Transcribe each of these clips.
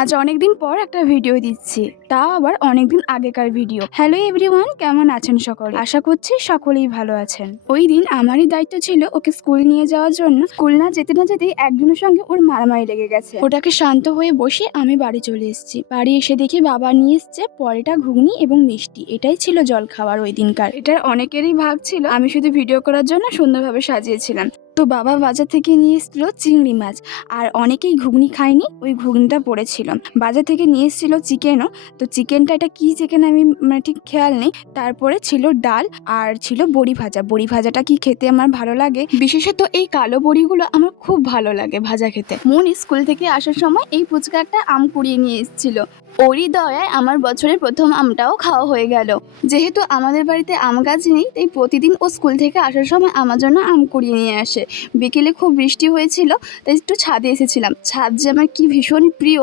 আজ অনেকদিন পর একটা ভিডিও দিচ্ছি, তাও আবার অনেকদিন আগেকার ভিডিও। হ্যালো এভরিওয়ান, কেমন আছেন সকলে? আশা করছি সকলেই ভালো আছেন। ওই দিন আমারই দায়িত্ব ছিল ওকে স্কুল নিয়ে যাওয়ার জন্য। স্কুল না যেতেই একজনের সঙ্গে ওর মারামারি লেগে গেছে। ওটাকে শান্ত হয়ে বসে আমি বাড়ি চলে এসেছি। বাড়ি এসে দেখি বাবা নিয়ে এসছে পরোটা, ঘুগনি এবং মিষ্টি। এটাই ছিল জল খাওয়ার ওই দিনকার। এটার অনেকেরই ভাগ ছিল, আমি শুধু ভিডিও করার জন্য সুন্দরভাবে সাজিয়েছিলাম। তো বাবা বাজার থেকে নিয়ে এসেছিল চিংড়ি মাছ, আর অনেকেই ঘুগনি খায়নি, ওই ঘুগনিটা পড়েছিল। বাজার থেকে নিয়ে এসেছিল চিকেনও। তো চিকেনটা এটা কি চিকেন আমি ঠিক খেয়াল নেই। তারপরে ছিল ডাল আর ছিল বড়ি ভাজা। বড়ি ভাজাটা কি খেতে আমার ভালো লাগে, বিশেষত এই কালো বড়িগুলো আমার খুব ভালো লাগে ভাজা খেতে। মনি স্কুল থেকে আসার সময় এই ফুচকা একটা আম কুড়িয়ে নিয়ে এসেছিল। ওরই দয়ায় আমার বছরের প্রথম আমটাও খাওয়া হয়ে গেল। যেহেতু আমাদের বাড়িতে আম গাছ নেই, তাই প্রতিদিন ও স্কুল থেকে আসার সময় আমার জন্য আম কুড়িয়ে নিয়ে আসে। বিকেলে খুব বৃষ্টি হয়েছিল, তাই একটু ছাদে এসেছিলাম। ছাদ যে আমার কি ভীষণ প্রিয়,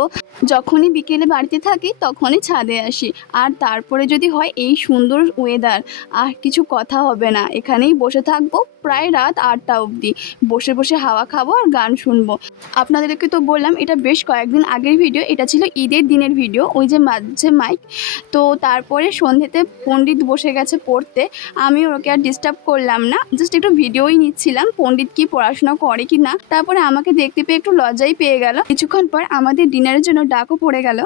যখনই বিকেলে বাড়িতে থাকি তখনই ছাদে আসি। আর তারপরে যদি হয় এই সুন্দর ওয়েদার, আর কিছু কথা হবে না, এখানেই বসে থাকবো প্রায় রাত 8টা অবধি। বসে বসে হাওয়া খাবো আর গান শুনবো। আপনাদেরকে তো বললাম এটা বেশ কয়েকদিন আগের ভিডিও, এটা ছিল ঈদের দিনের ভিডিও। ওই যে মাঝে মাইক। তো তারপরে সন্ধ্যেতে পণ্ডিত বসে গেছে পড়তে, আমি ওকে আর ডিস্টার্ব করলাম না, জাস্ট একটু ভিডিওই নিচ্ছিলাম পণ্ডিত কি পড়াশোনা করে কি না। তারপরে আমাকে দেখতে পেয়ে একটু লজ্জাই পেয়ে গেল। কিছুক্ষণ পর আমাদের ডিনারের জন্য ডাকও পড়ে গেল।